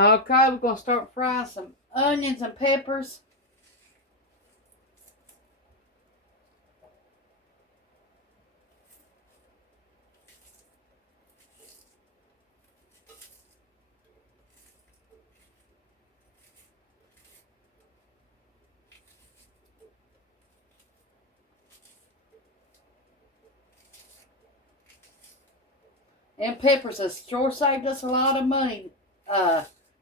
Okay, we're going to start frying some onions and peppers. And peppers has sure saved us a lot of money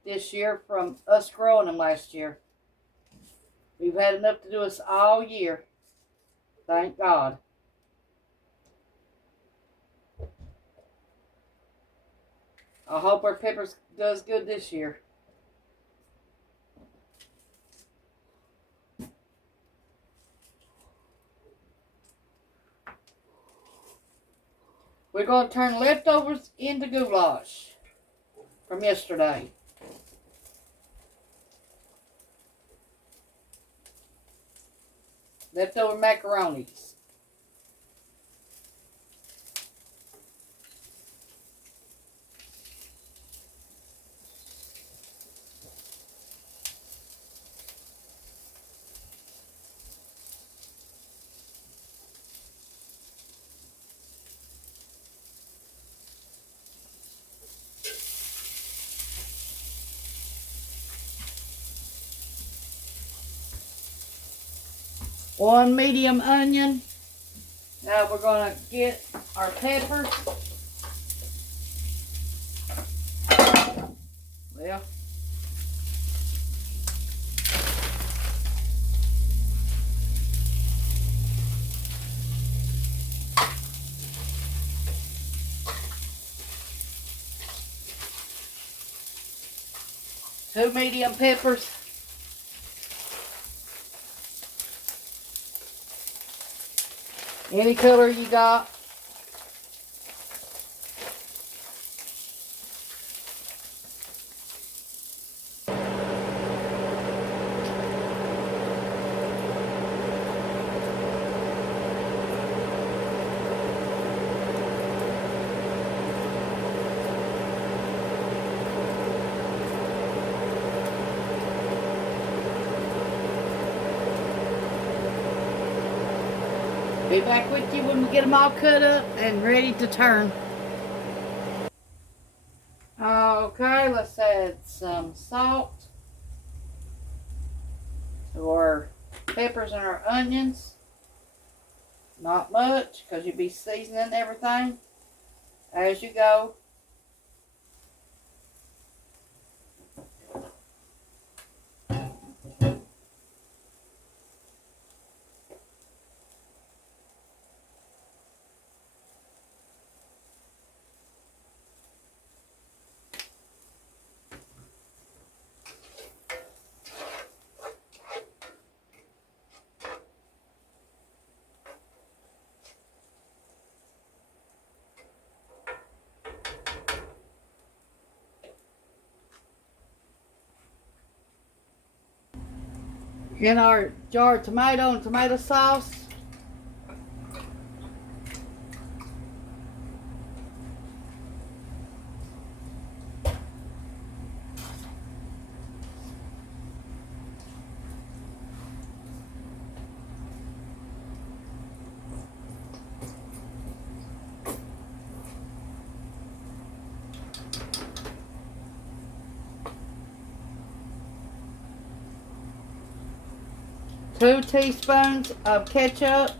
this year from us growing them last year. We've had enough to do us all year. Thank God. I hope our peppers does good this year. We're going to turn leftovers into goulash from yesterday. Leftover macaronis. One medium onion. Now we're going to get our peppers. Well, two medium peppers. Any color you got. Be back with you when we get them all cut up and ready to turn. Okay, let's add some salt to our peppers and our onions. Not much, because you'll be seasoning everything as you go. In our jar of tomato and tomato sauce. Two teaspoons of ketchup.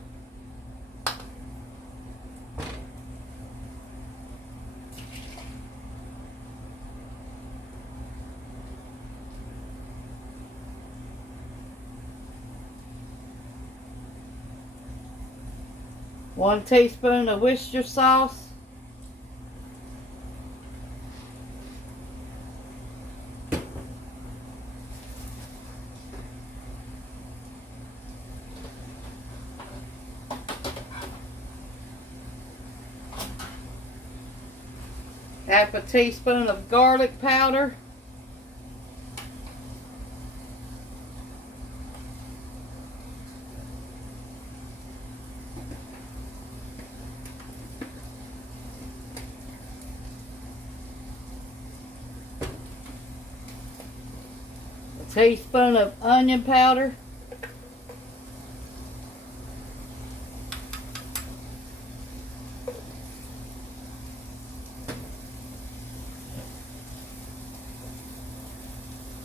One teaspoon of Worcestershire sauce. Half a teaspoon of garlic powder. teaspoon of onion powder.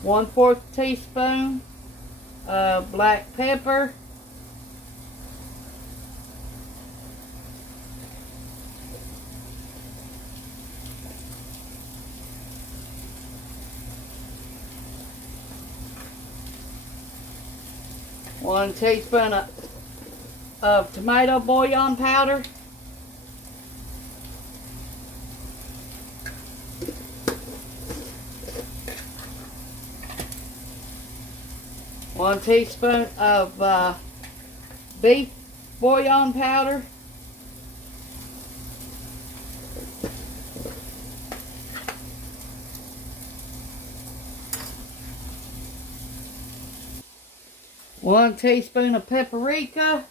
1/4 teaspoon of black pepper. 1 teaspoon of tomato bouillon powder. 1 teaspoon of beef bouillon powder. 1 teaspoon of paprika.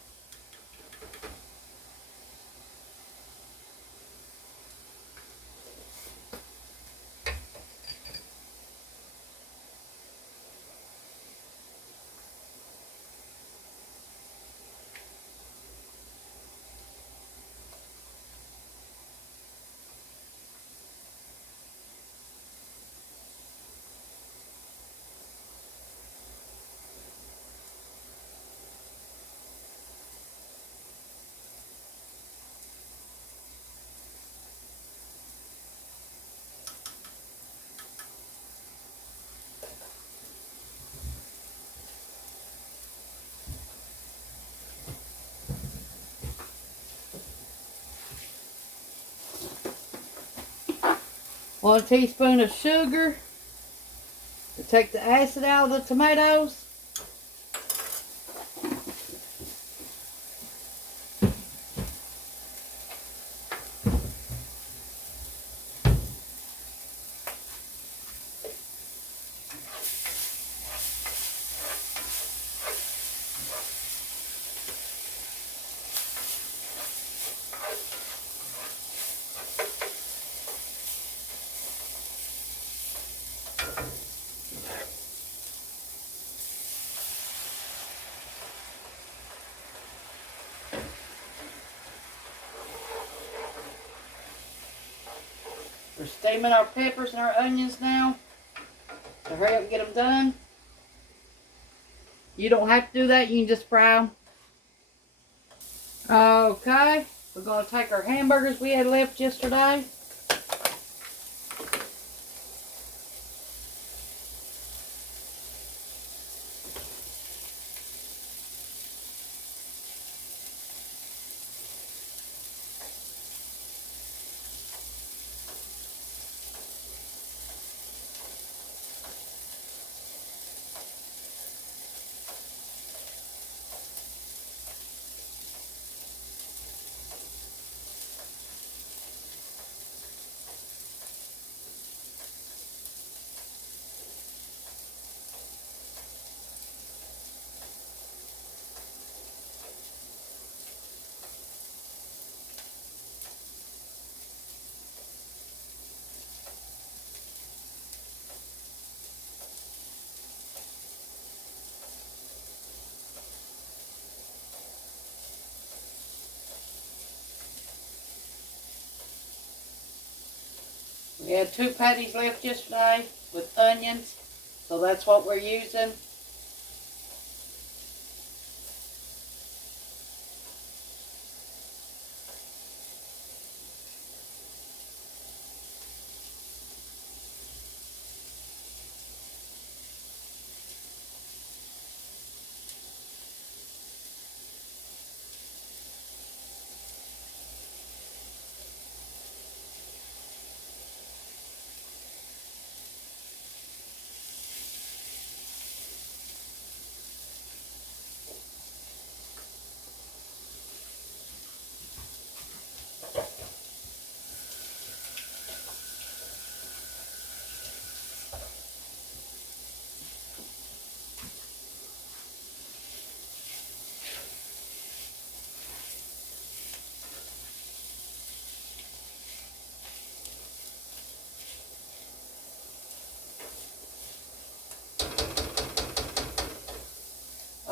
1 teaspoon of sugar to take the acid out of the tomatoes. 'We're steaming our peppers and our onions now. So hurry up and get them done. You don't have to do that. You can just fry them. Okay. We're going to take our hamburgers we had left yesterday. We had 2 patties left yesterday with onions, so that's what we're using.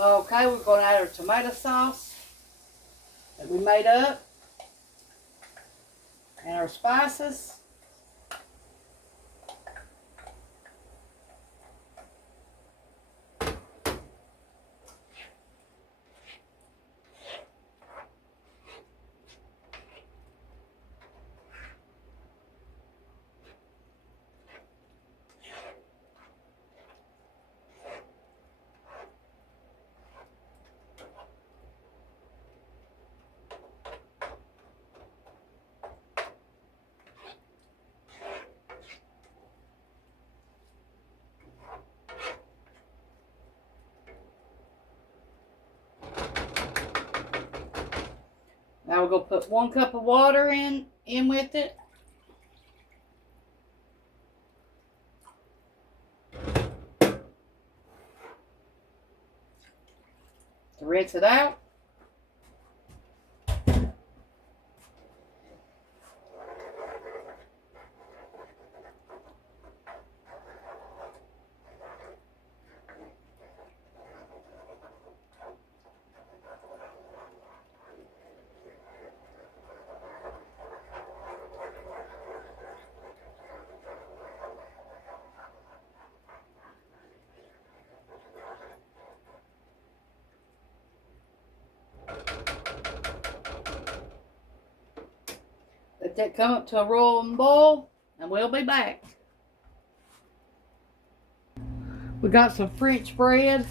Okay, we're going to add our tomato sauce that we made up. And our spices. Now we're going to put 1 cup of water in with it. To rinse it out. Let that come up to a rolling boil, and we'll be back. We got some French bread.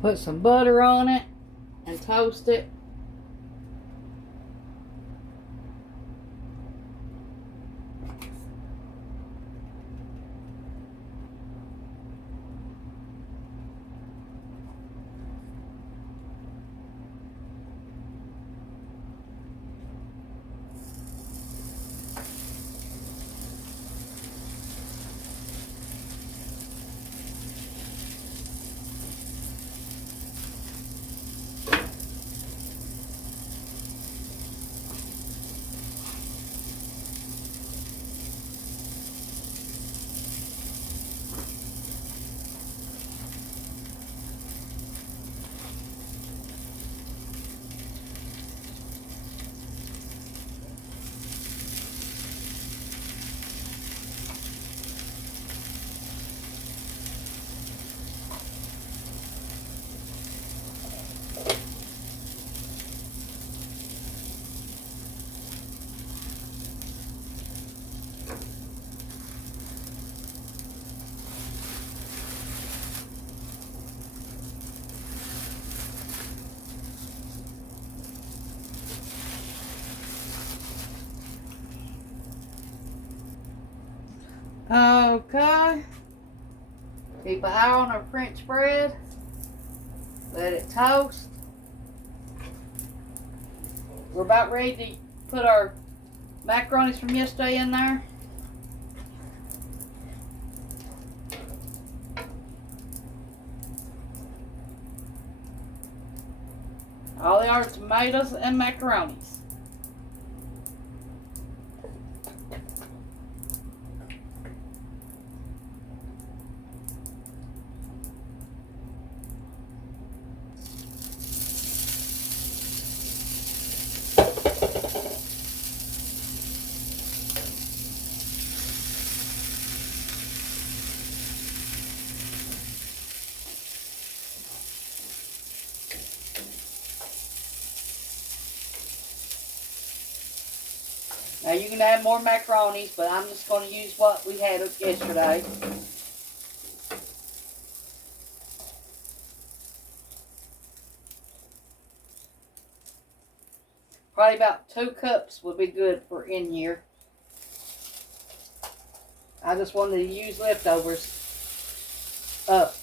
Put some butter on it and toast it. Okay. Keep an eye on our French bread. Let it toast. We're about ready to put our macaronis from yesterday in there. All they are tomatoes and macaronis. Now you can add more macaronis, but I'm just going to use what we had yesterday. Probably about 2 cups would be good for in here. I just wanted to use leftovers up.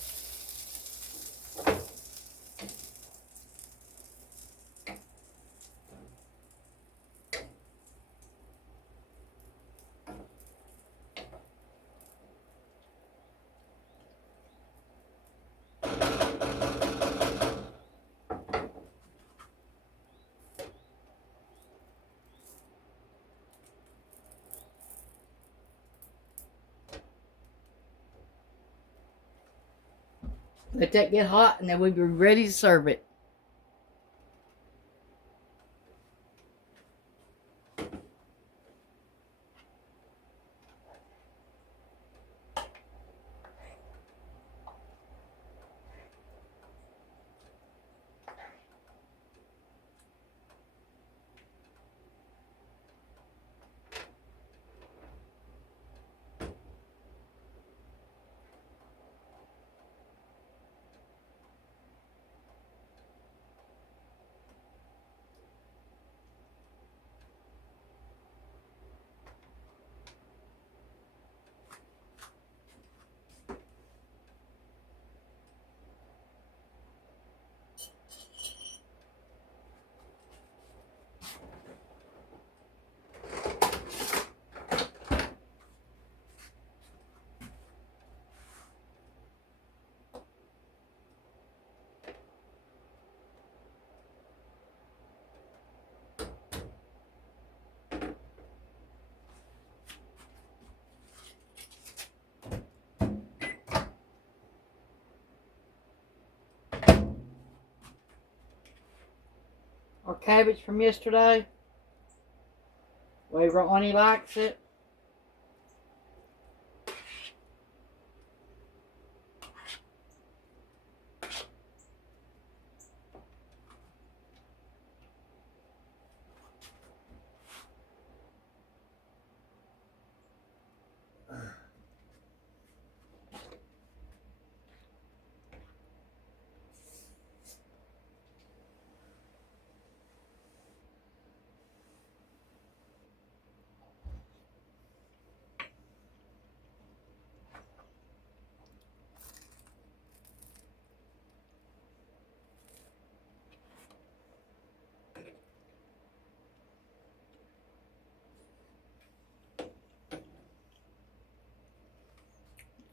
Let that get hot and then we'll be ready to serve it. Our cabbage from yesterday. Way Ronnie likes it.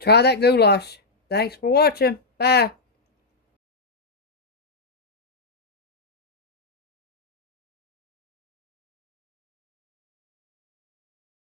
Try that goulash. Thanks for watching. Bye.